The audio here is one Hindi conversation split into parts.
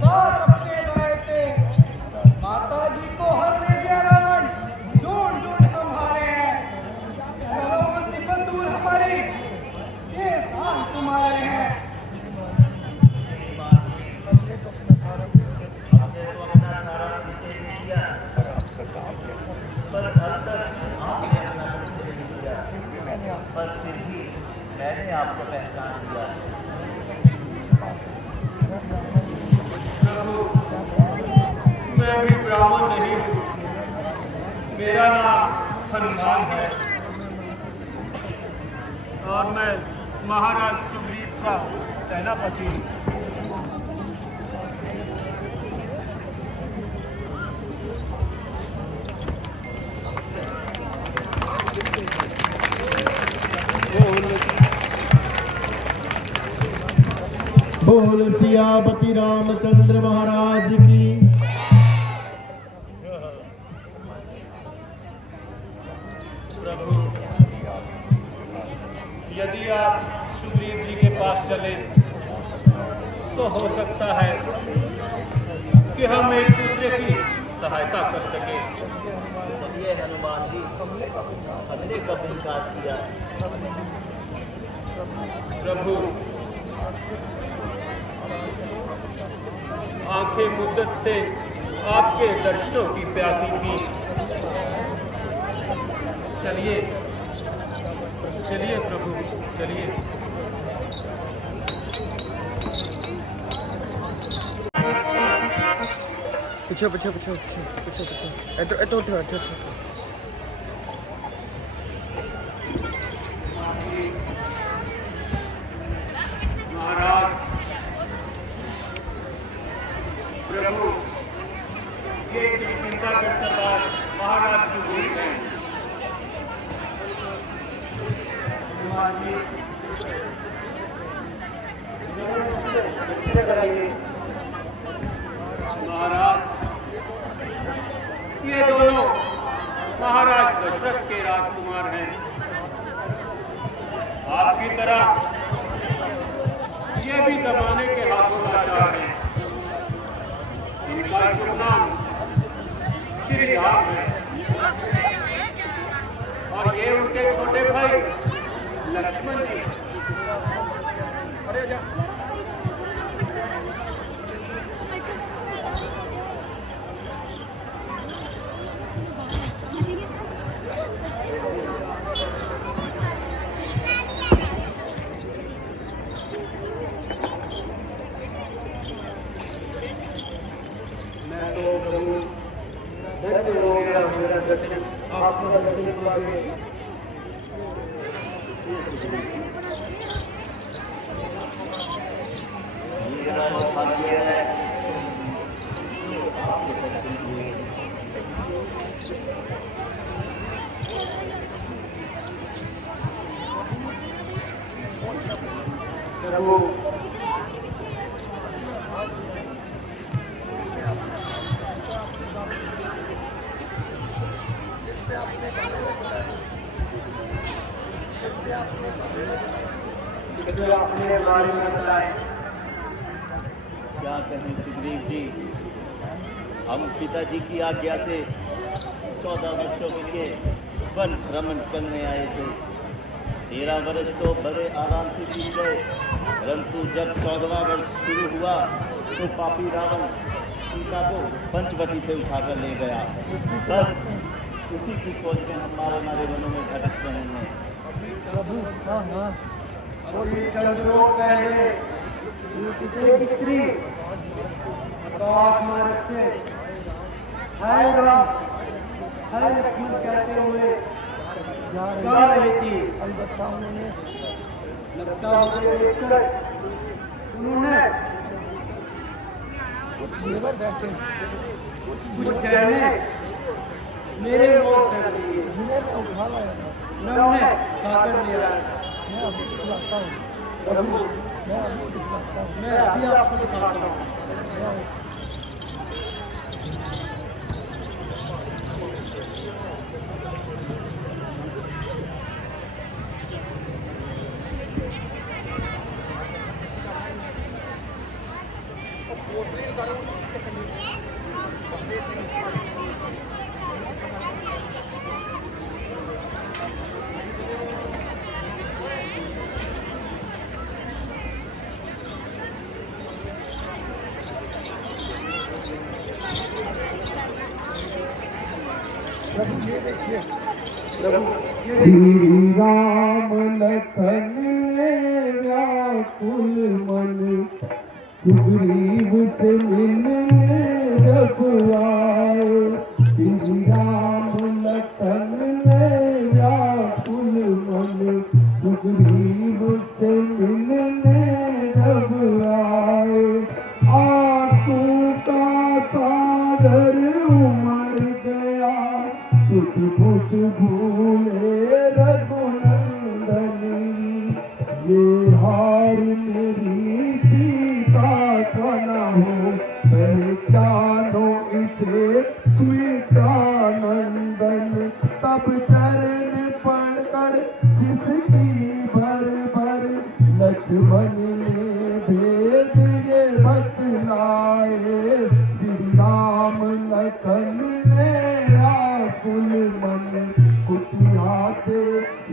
साथ अपने गए थे। माता जी को हर ले गया रावण, ढूंढ ढूंढ हम हारे हैं। चलो मुसीबत दूर हमारी, ये साल तुम्हारे हैं। हमने तो अपना सारा पीछे दे दिया, पर अब तक आपने अपना पीछे नहीं दिया। पर फिर भी मैंने आपको पहचान लिया। प्रभु, मैं भी ब्राह्मण नहीं हूँ। मेरा नाम हनुमान है और मैं महाराज सुग्रीव का सेनापति हूँ। बोल सियापति रामचंद्र महाराज की। प्रभु, यदि आप सुग्रीव जी के पास चले तो हो सकता है कि हम एक दूसरे की सहायता कर सके। चलिए हनुमान जी, हमने कब इनकार किया। प्रभु, आंखें मुद्दत से आपके दर्शनों की प्यासी थी। चलिए चलिए प्रभु, चलिए। पीछे पीछे पीछे पीछे पीछे पीछे एतो उठो एतो उठो। महाराज, प्रभु, ये किष्किंधा के सरदार महाराज सुग्रीव हैं। महाराज, ये दोनों महाराज दशरथ के राजकुमार हैं। आपकी तरह ये भी जमाने के हाथों लाचार हैं। इनका शुभ नाम श्री राम है और ये उनके छोटे भाई लक्ष्मण जी। अरे जा। मैं तो प्रभु धन्य हो गया मेरा दर्शन, आपका दर्शन पाके। मेरा सौभाग्य है प्रभु, आपने बारे में बताया। क्या कहें सुग्रीव जी, हम पिताजी की आज्ञा से 14 वर्षों के लिए वन भ्रमण करने आए थे। 13 वर्ष तो बड़े आराम से बीत गए, परंतु जब 14वां वर्ष शुरू हुआ तो पापी रावण सीता को पंचवटी से उठाकर ले गया। बस उसी की खोज में हमारे वनों में भटक रहे हैं। प्रभु, कोई चंद्रों पहले किसी स्त्री मार्ग से हाय राम हाय लक्ष्मण कहते हुए जा रही थी। लगता मुझे देखकर उन्होंने कुछ कहने मेरे मोह कर दिए। मैं उन्हें खाकर ले आया। प्रभु, मैं अभी आपको दिखाता हूँ। श्री राम लखन व्याकुल मन सुग्रीव से मिलने जब आए। श्री राम लखन व्याकुल मन सुग्रीव से मिलने जब आए। आंसू का सागर उमड़ गया सुध बुध भूले रघुनंदनी। ये हार मेरी सीता का न हो पहचानो इसे स्मितानंदन। तब चरण पकड़ सिसकी भर भर लक्ष्मण ने भेद ये बतलाए। श्री राम लखन व्याकुल मन कुटिया से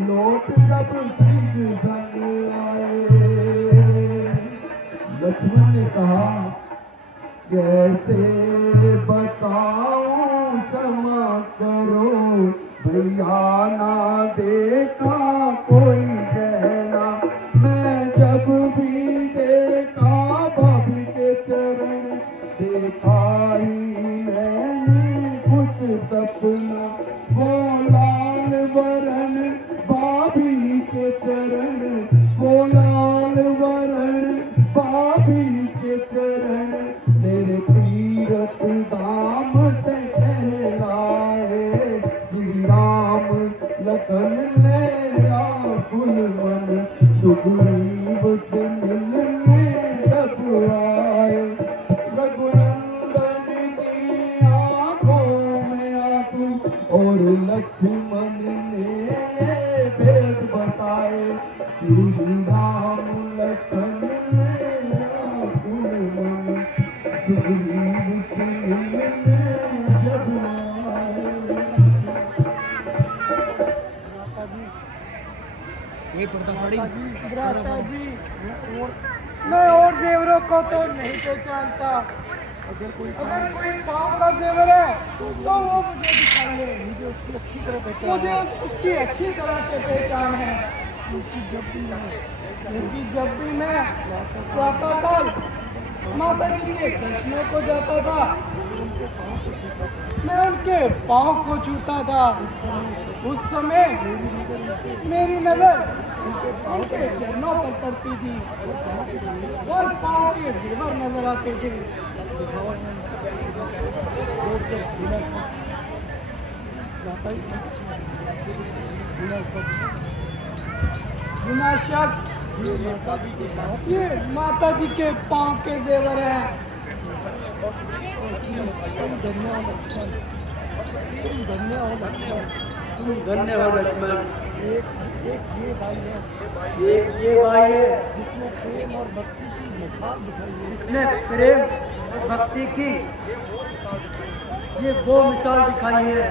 लौट जब सिंह संग आए। लक्ष्मण ने कहा कैसे बताऊं क्षमा करो भैया ना देखा कोई कहना। मैं जब भी देखा भाभी के चरण देखा ही मैंने कुछ सपना। वो लाल वरण भाभी के चरण वो लाल वरण भाभी के चरण तेरे तीरथ धाम से कहलाए। श्री राम लखन व्याकुल मन सुग्रीव से मिलने जब आए। रघुनंदन की आंखों में आंसू और लक्ष्मण ने भेद बताए। श्री राम लखन व्याकुल मन सुग्रीव से मिलने जब आए। ये पड़ी भ्राता जी, मैं और देवरों को तो नहीं पहचानता। अगर कोई पाँव का देवर है तो वो मुझे दिखाइए। मुझे उसकी अच्छी तरह से पहचान है। क्योंकि जब भी मैं प्रातःकाल माता जी के दर्शनों को जाता था मैं उनके पाँव को छूता था। उस समय मेरी नजर उनके चरणों पर पड़ती थी और पाँव के जेवर नजर आते थे। बिना शक ये माता जी के पाँव के जेवर हैं। धन्य हो लक्ष्मण। एक ये भाई है जिसने प्रेम और भक्ति की ये वो मिसाल दिखाई है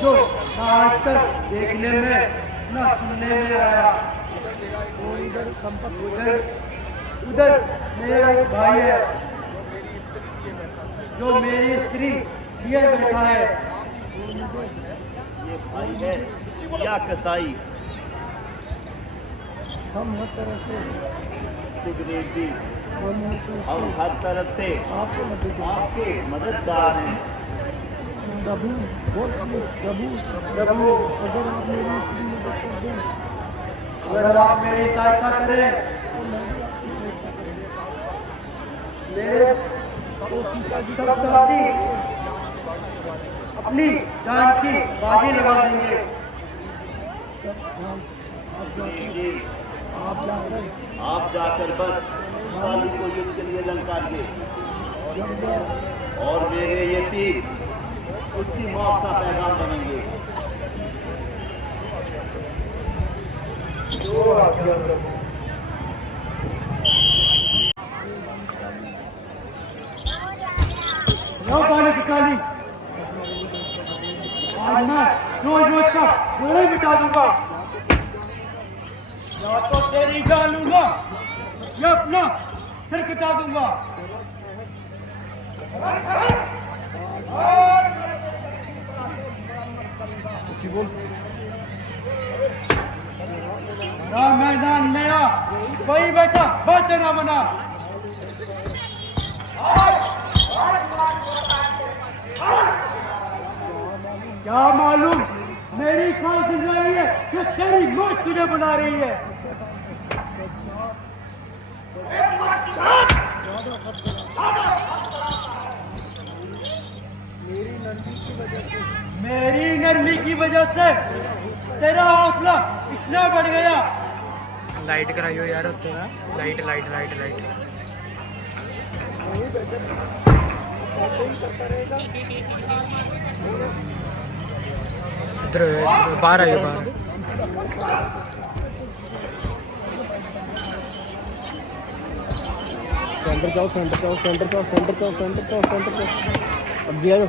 जो आज तक देखने में न सुनने में आया। उधर मेरा एक भाई है जो मेरी स्त्री लिए बैठा है। ये भाई है या कसाई? हम हर तरह से सुग्रीव जी, हम हर तरफ से आपके मददगार हैं। प्रभु प्रभु अगर आप मेरी सहायता करें मेरे सब साथी अपनी जान की बाजी लगा देंगे। जी, आप जाकर बस बाली को युद्ध के लिए ललकार दे और मेरे ये तीर उसकी मौत का पैगाम बनेंगे। जो आज्ञा प्रभु। बचा ली। आज मैं रोज रोज का घोड़े मिटा दूंगा। या तो तेरी जान लूंगा या अपना सिर कटा दूंगा। ना मैदान मेरा, वही बैठा बात ना मना। क्या मालूम मेरी कौन सुन रही है कि तेरी मौत तुझे बुला रही है। मेरी नरमी की वजह से तेरा हौसला इतना बढ़ गया। लाइट कराइयो यार होते हैं। लाइट लाइट लाइट लाइट इधर बाहर आइयो बाहर। सेंटर जाओ सेंटर जाओ सेंटर जाओ सेंटर जाओ सेंटर जाओ सेंटर जाओ। अब दिया जो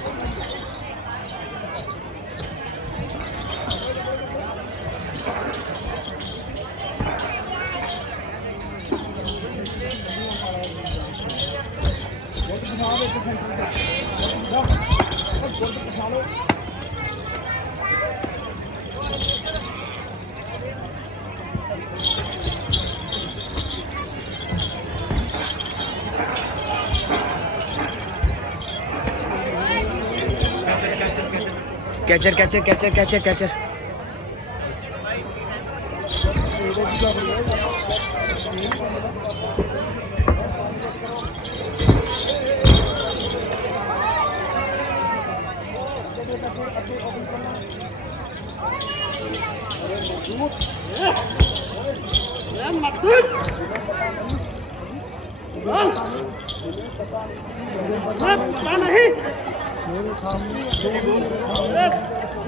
catcher catcher catcher catcher catcher.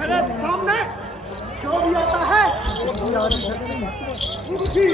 मेरे सामने जो भी आता है उसकी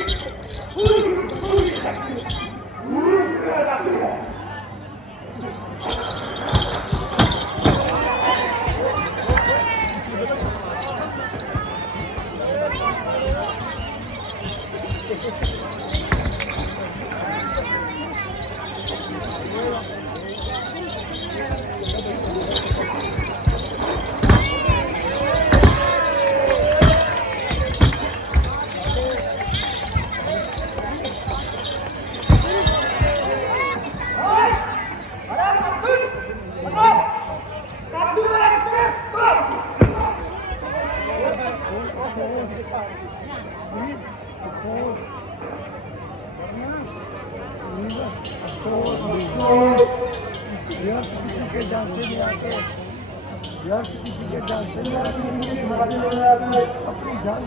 अपनी जान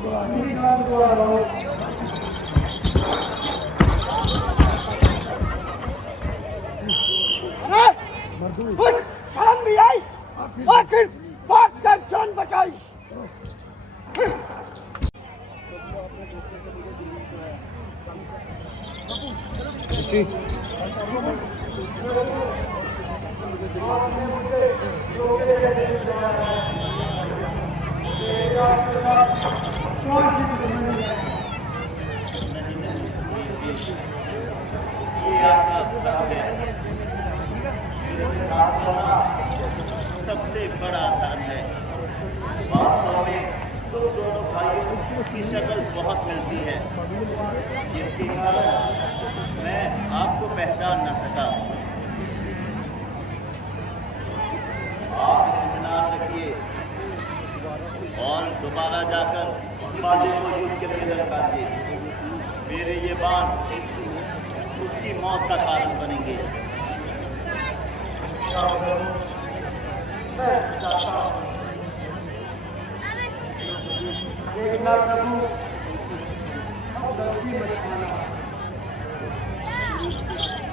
शर्म भी आई, आखिर बात कर जान बचाई। ये आपका भक्त है। सबसे बड़ा धर्म है। वास्तव में तुम दोनों भाइयों की शक्ल बहुत मिलती है, जिसके कारण मैं आपको पहचान न सका। आप इत्मीनान रखिए और दोबारा जाकर बाजी मौजूद के नजर काटिए। मेरे ये बाण उसकी मौत का कारण बनेंगे।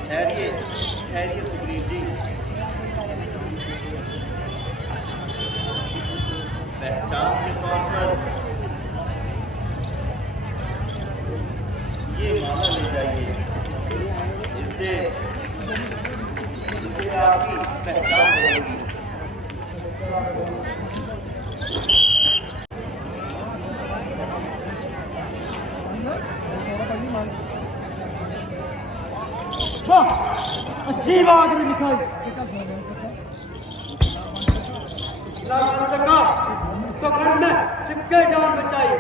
ठहरिए ठहरिए सुग्रीव जी। पहचान के तौर पर ये माला ले जाइए। इससे आपकी पहचान रहेगी। वाह, अच्छी बहादुरी दिखाई। बन सका तो घर में चिपके जान बचाई।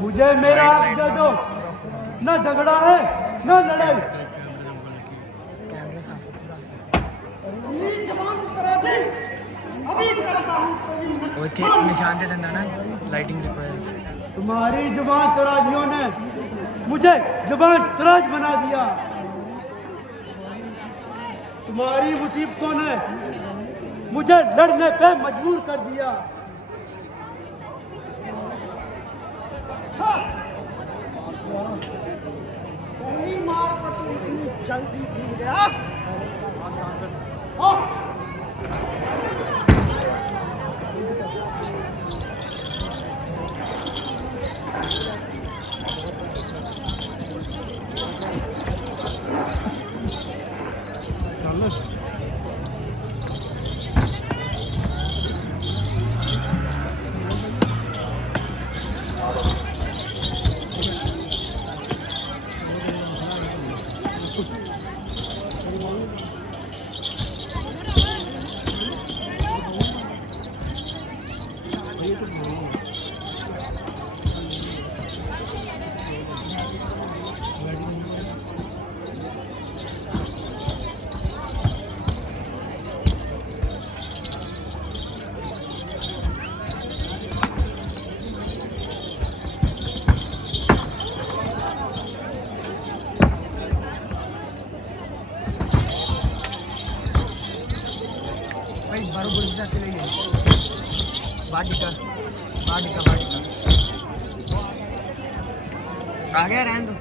मुझे मेरा हक दे दो, न झगड़ा है न लड़ाई। निशान दे देना ना, लाइटिंग रिक्वायर। तुम्हारी जुबान तराजियों ने मुझे जुबान तराज बना दिया। तुम्हारी मुसीबतों ने मुझे लड़ने पे मजबूर कर दिया। पहली मार को तू इतनी जल्दी भूल गया। आ गया रहने दो।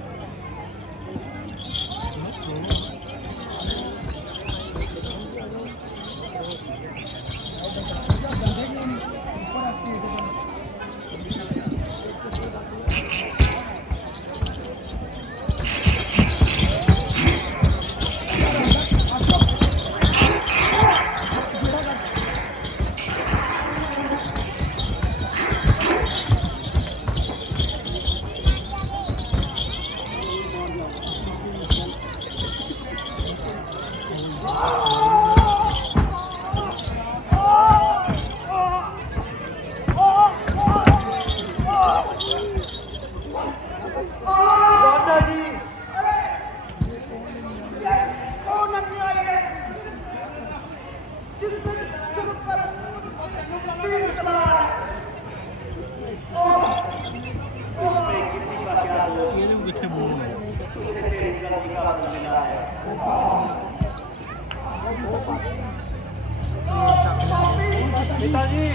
पिताजी,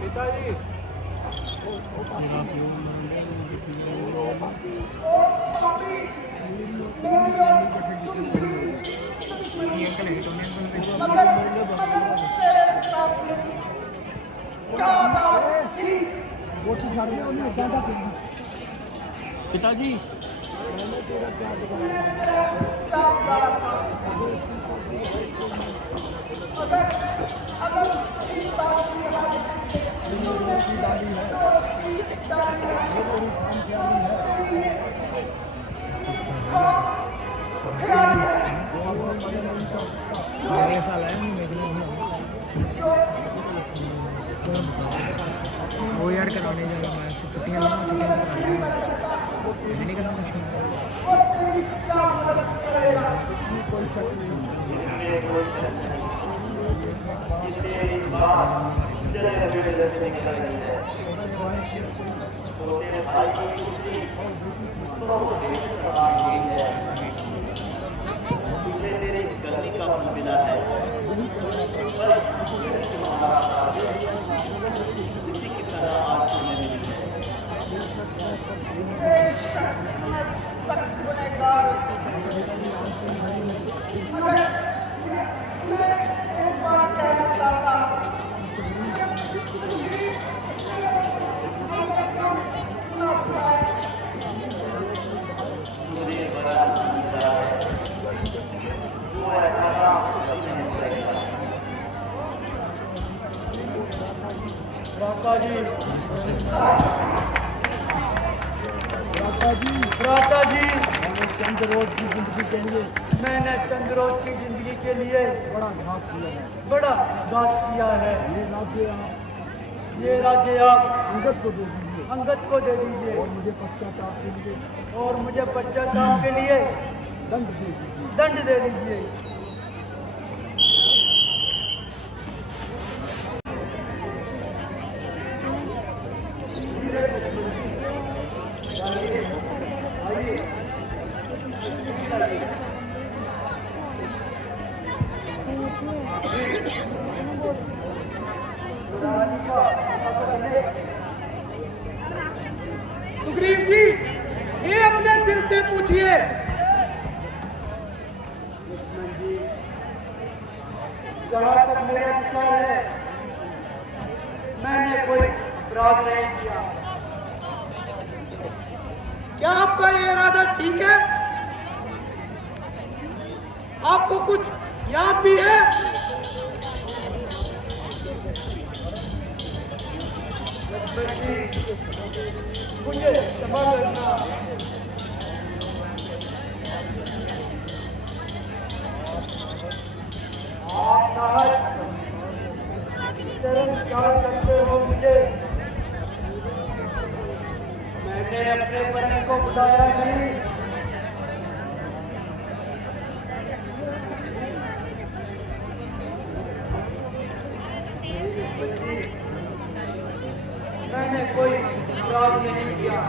पिताजी, पिताजी वो यार कराने जाएगा मैं छुट्टियां नहीं तेरी गलती का फल मिला है। इसी की सजा आज तुम्हें मिली है। भ्राता जी, चंद रोज की जिंदगी के लिए मैंने चंद रोज की जिंदगी के लिए बड़ा घात किया है। बड़ा घात किया है। ये राज्य आप ये राज्य आप अंगद को दे दीजिए अंगद को दे दीजिए और मुझे पश्चाताप के लिए और मुझे पश्चाताप के लिए दंड दे दीजिए। दंड दे दीजिए। सुग्रीव जी, ये अपने दिल से पूछिए। जहाँ तक मेरा विचार है, मैंने कोई अपराध नहीं किया। क्या आपका ये इरादा ठीक है? आपको कुछ याद भी है? लक्ष्मण जी, मुझे क्षमा करना। आप नाहक शर्मसार करते हो मुझे। मैंने अपने पति को बुलाया नहीं। मैंने कोई अपराध नहीं किया।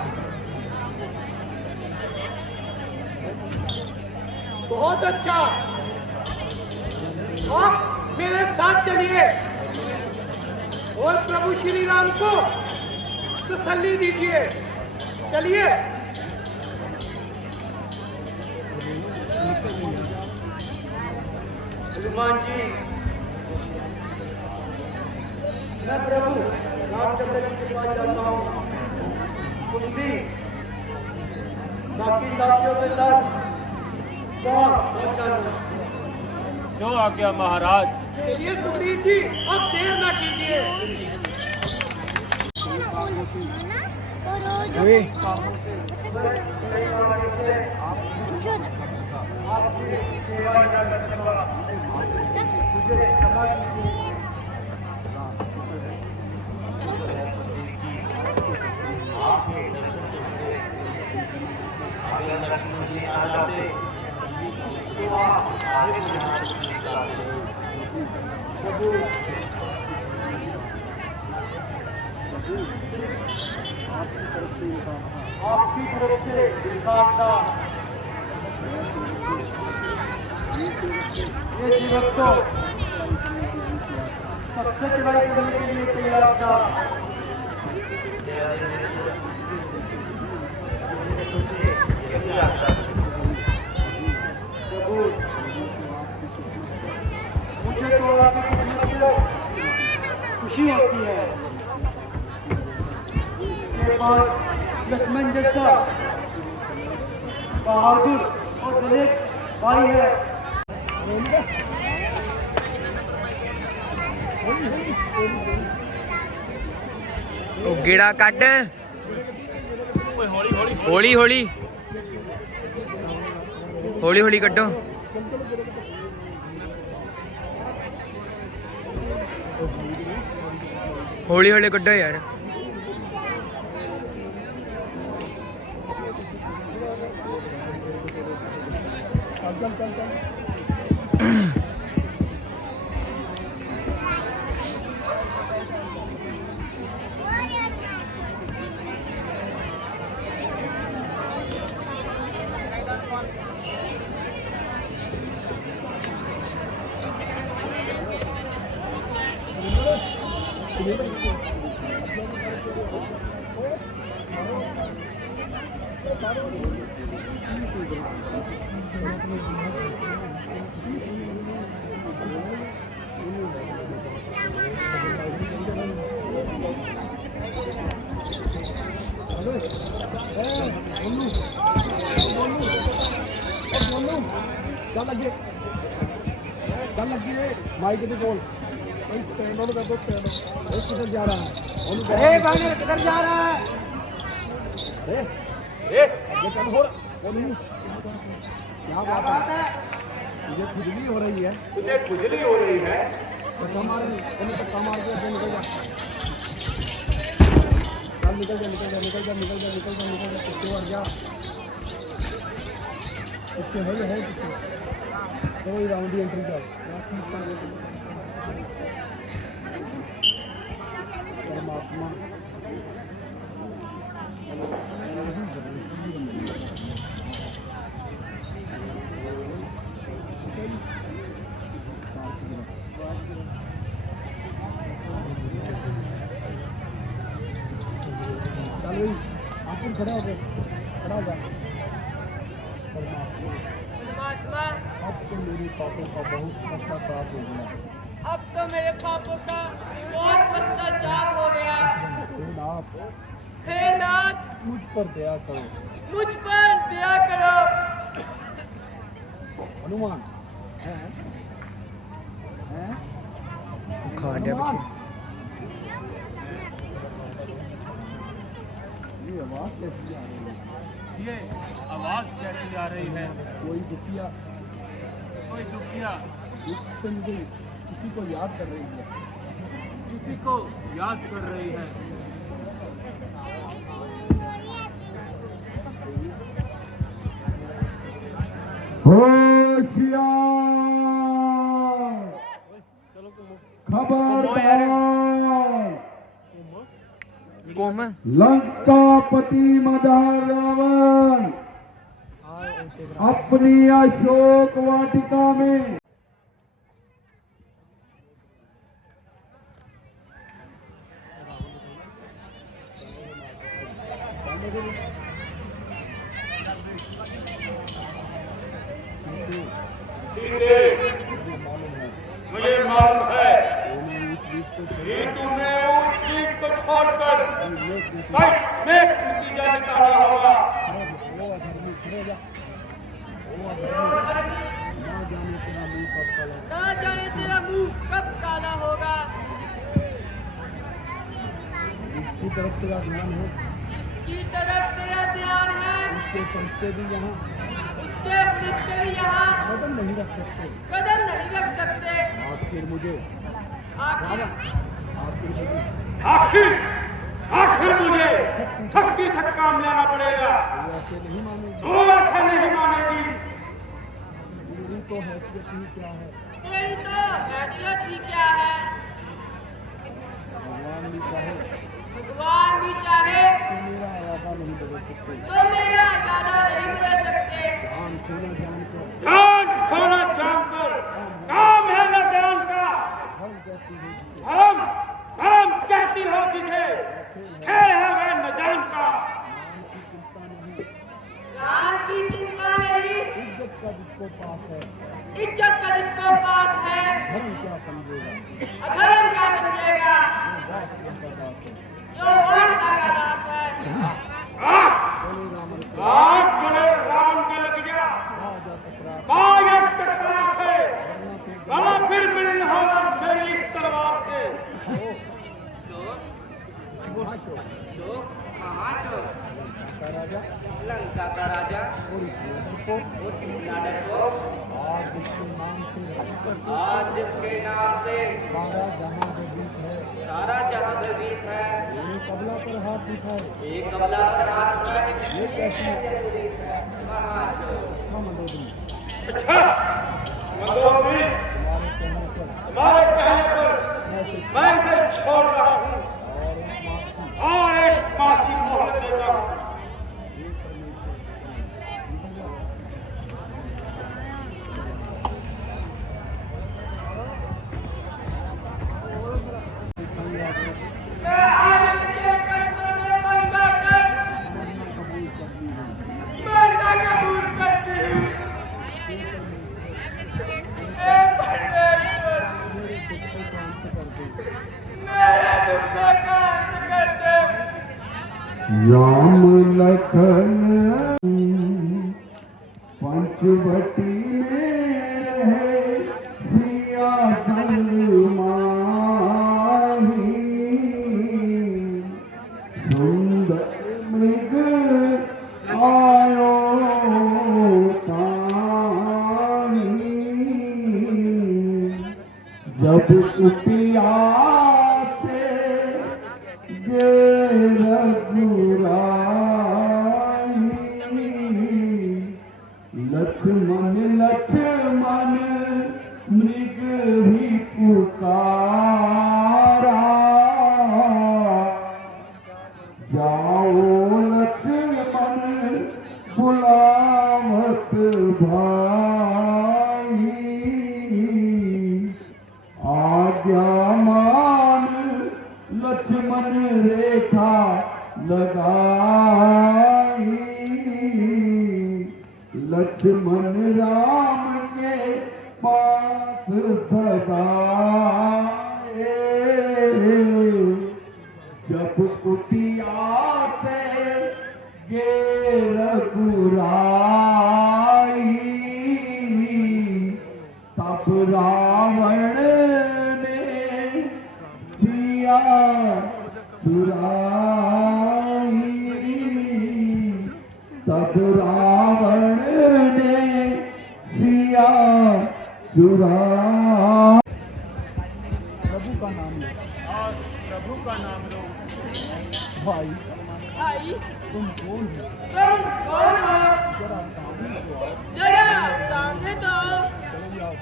बहुत अच्छा, आप मेरे साथ चलिए और प्रभु श्री राम को तसल्ली दीजिए। चलिए। हनुमान जी, मैं प्रभु रामचंद्र जी के पास जाता हूँ। तुम भी बाकी साथियों के साथ वहाँ पहुँच जाना। जो आज्ञा महाराज। चलिए सुग्रीव जी, अब देर ना कीजिए। आपकी सेवा कर सकूंगा। मुझे क्षमा कीजिए। आपके दर्शन करते अगर लक्ष्मण जी आ जाते तो आप आगे प्रभु, आपकी तरफ से इंसान था। ये जीवक तो सबसे चढ़ाई करने के लिए तैयार था। प्रभु, मुझे तो आपकी खिदमत से खुशी होती है। मेरे पास लक्ष्मण जैसा बहादुर और दलेर भाई है। ਉਹ ਗੇੜਾ ਕੱਢ ਹੌਲੀ ਹੌਲੀ ਹੌਲੀ ਹੌਲੀ ਕੱਢੋ ਹੌਲੀ ਹੌਲੀ ਕੱਢੋ ਯਾਰ ਚੱਲ ਅੱਗੇ ਮਾਈਕ ਦੇ ਕੋਲ स्टैंड ऑन कर दो स्टैंड किधर जा रहा है अरे बैनर किधर जा रहा है? ये चल हो रहा क्या बात है मुझे खुजली हो रही है तुझे खुजली हो रही है? धक्का मार धक्का मार के निकल जा चल निकल जा पीछे और जा पीछे है पीछे कोई राउंड ही एंट्री कर परमात्मा आप खड़ा हो परमात्मा अब तो मेरे पापों का बहुत पश्चाताप हो गया अब तो मेरे पापों का बहुत पश्चाताप हो गया। हे नाथ हे नाथ मुझ पर दया करो मुझ पर दया करो। हनुमान हैं हनुमान ये आवाज कैसी आ रही है ये आवाज कैसी आ रही है? कोई दुखिया दुख से मुझे किसी को याद कर रही है किसी को याद कर रही है। खबरदार कौन है लंकापति मदार रावण अपनी अशोक वाटिका में मुझे मालूम है कि तूने उस चीज को छोड़कर मैं किसी जाने का रहा होगा। ना जाने तेरा मुंह कब काला होगा। इसकी तरफ तेरा ध्यान है जिसकी तरफ तेरा ध्यान है उसके फरिश्ते भी यहाँ उसके फरिश्ते भी यहाँ कदम नहीं रख सकते कदम नहीं रख सकते। आखिर मुझे आखिर आखिर मुझे शक्ति से काम लेना पड़ेगा। वो ऐसे नहीं मानेगी तू ऐसा नहीं मानेगी। मेरी तो हैसियत ही क्या है तेरी तो हैसियत ही क्या है। भगवान भी चाहे भगवान भी चाहे तो मेरा इरादा नहीं बदल सकते तो मेरा इरादा नहीं बदल सकते। जान खोना जानकर जान खोना जानकर काम है न ध्यान का। हम कहती है जिसे धर्म धर्म कहती हो जिसे खेल है वह न जान का। जान की चिंता नहीं इज्जत का जिसको पास है इज्जत का जिसको पास है धर्म क्या समझेगा अधर्म क्या समझेगा। वो दास का दास है जो वासना का दास है। बोले राम आग बोले राम के लग गया राजा टकरा बाया टकराव से गला फिर मिलना होगा मेरी इस तलवार से। राजा लंका का राजा और को आज जिसके नाम से आज जिसके नाम से सारा जहां व्यतीत है सारा जहां व्यतीत है। ये कबला पर हाथ उठाए एक कमला पर हाथ में ये कैसी महाजो अच्छा मंदोदरी अच्छा मंदोदरी तुम्हारे कहने पर तुम्हारे कहने पर मैं इसे छोड़ रहा हूँ और एक मास की और एक मास की मोहलत देता हूँ। राम लखन पंचवटी में रहे सिया संग मान जब कुटिया से गे रघुराई, लक्ष्मण लक्ष्मण मृग भी पुकारा, जाओ लक्ष्मण बुलावत भाई, आज्ञा मान लक्ष्मण रेखा लगाई, लक्ष्मण राम के पास सदा आए, जब कुटिया से गे रघुराई, तब रावण ने सिया चुराई, तब रावण ने सिया चुराई। प्रभु का नाम लो और प्रभु का नाम लो। भाई, भाई तुम कौन हो? तुम कौन हो? जरा सामने तो आओ। जरा सामने तो आओ। चले जाओ।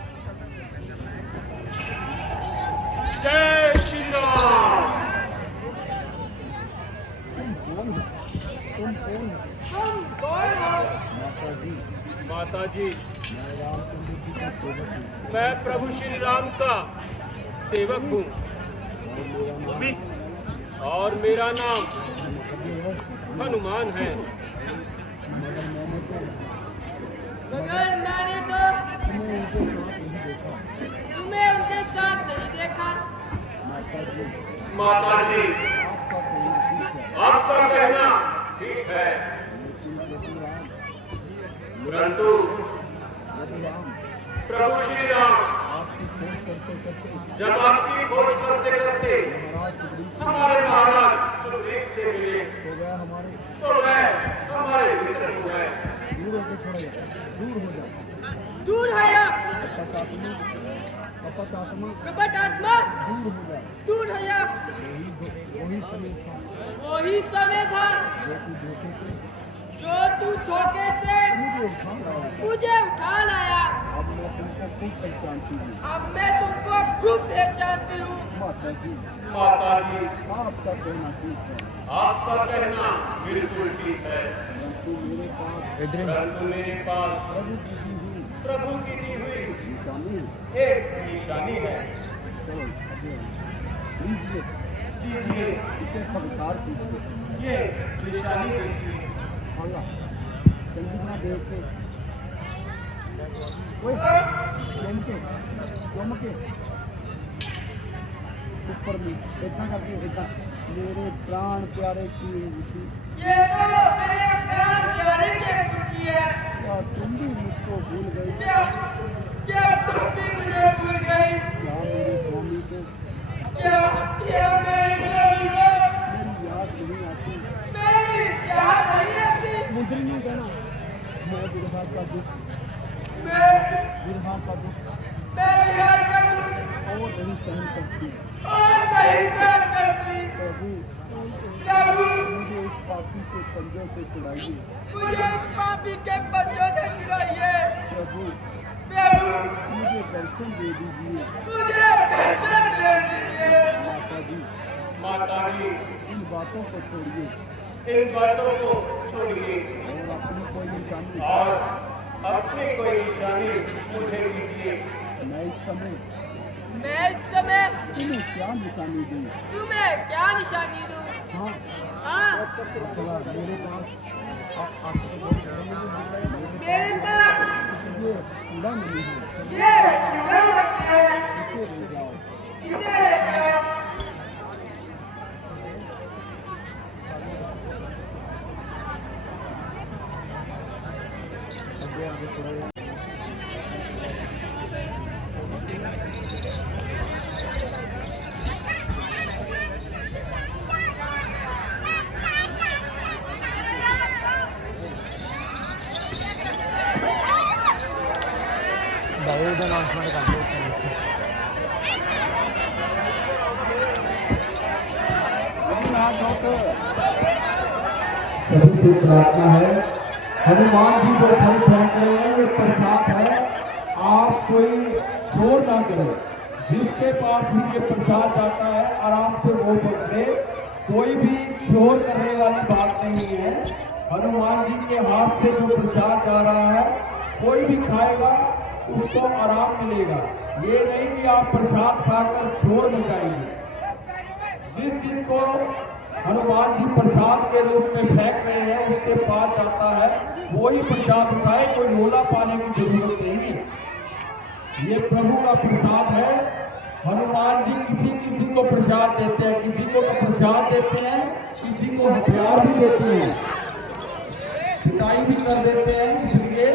जय श्री राम। तुम कौन हो? तुम कौन हो? तुम कौन हो? माता जी, माता जी, मैं रामचंद्र जी का सेवक हूँ मैं प्रभु श्री राम का सेवक हूँ और मेरा नाम और मेरा नाम हनुमान है। मगर मैंने तो मगर मैंने तो तुम्हें उनके साथ नहीं देखा। तुम्हें उनके साथ नहीं देखा। माता जी, माता जी, आपका कहना ठीक आपका कहना ठीक है, है, लेकिन परंतु राम प्रभु श्री राम आपकी खोज करते करते जब आपकी खोज करते करते महाराज सुग्रीव हमारे महाराज सुग्रीव से मिले तो वह हमारे तो वह हमारे मित्र हो गए। दूर होकर थोड़ा जाता, दूर हो जाता। दूर है या कपट आत्मा कपट आत्मा दूर हो जाए। दूर है या वही समय था वही समय था जो तू धोखे से जो तू धोखे से मुझे उठा लाया। मुझे उठा लाया। अब मैं तुमको खूब पहचानती हूँ। अब मैं तुमको खूब पहचानती हूँ। माता जी, माता जी, आपका कहना ठीक है, आपका कहना बिल्कुल ठीक है, परंतु मेरे पास परंतु मेरे पास प्रभु की दी हुई प्रभु की दी हुई निशानी है। एक निशानी है। चलो लीजिए, लीजिए, इसे स्वीकार कीजिए। ये निशानी देखिए। अल्लाह चंद्रमा देव के ओए चमके ऊपर में इतना करके इतना मेरे प्राण प्यारे की हुई। ये तो मेरे प्राण प्यारे की कुटी है। क्या तुम भी मुझको भूल गई? क्या क्या तुम भी मुझे भूल गई? क्या मेरे स्वामी को क्या मेरे स्वामी को मेरी याद नहीं आती? मेरी याद नहीं आती? मुद्री नहीं कहना, मैं विरहा का दुख, मैं विरहा का दुख बिहार का दुख और नहीं सहन करती। और नहीं सहन करती। प्रभु प्रभु मुझे इस पापी के पंजों से छुड़ाइए। मुझे इस पापी के पंजों से छुड़ाइए। प्रभु प्रभु मुझे दर्शन दे दीजिए। मुझे दर्शन दे दीजिए। माता जी, माता जी, इन बातों को छोड़िए इन बातों को छोड़िए और अपनी कोई निशानी और अपनी कोई निशानी मुझे दीजिए। मैं इस समय तुम्हें क्या निशानी दूँ? तुम्हें क्या निशानी दूँ? हाँ, हाँ थोड़ा मेरे पास मेरे पास ये कूड़ा नहीं है, ये चूड़ा है। इसे ले जाओ। इसे ले जाओ। आगे थोड़ा बहुत सभी से प्रार्थना है, हनुमान जी जो फल फेंक रहे हैं ये प्रसाद है, आप कोई शोर ना करें। जिसके पास भी ये प्रसाद आता है आराम से वो पकड़े, कोई भी शोर करने वाली बात नहीं है। हनुमान जी के हाथ से जो प्रसाद जा रहा है कोई भी खाएगा उसको आराम मिलेगा। ये नहीं कि आप प्रसाद खाकर शोर मचाएंगे। जिस चीज को हनुमान जी प्रसाद के रूप में फेंक रहे हैं उसके पास जाता है वही प्रसाद उठाए, कोई रोला पाने की जरूरत नहीं है। ये प्रभु का प्रसाद है। हनुमान जी किसी किसी को प्रसाद देते हैं, किसी को प्रसाद देते हैं, किसी को हथियार भी देते हैं, पिटाई भी कर देते हैं। इसलिए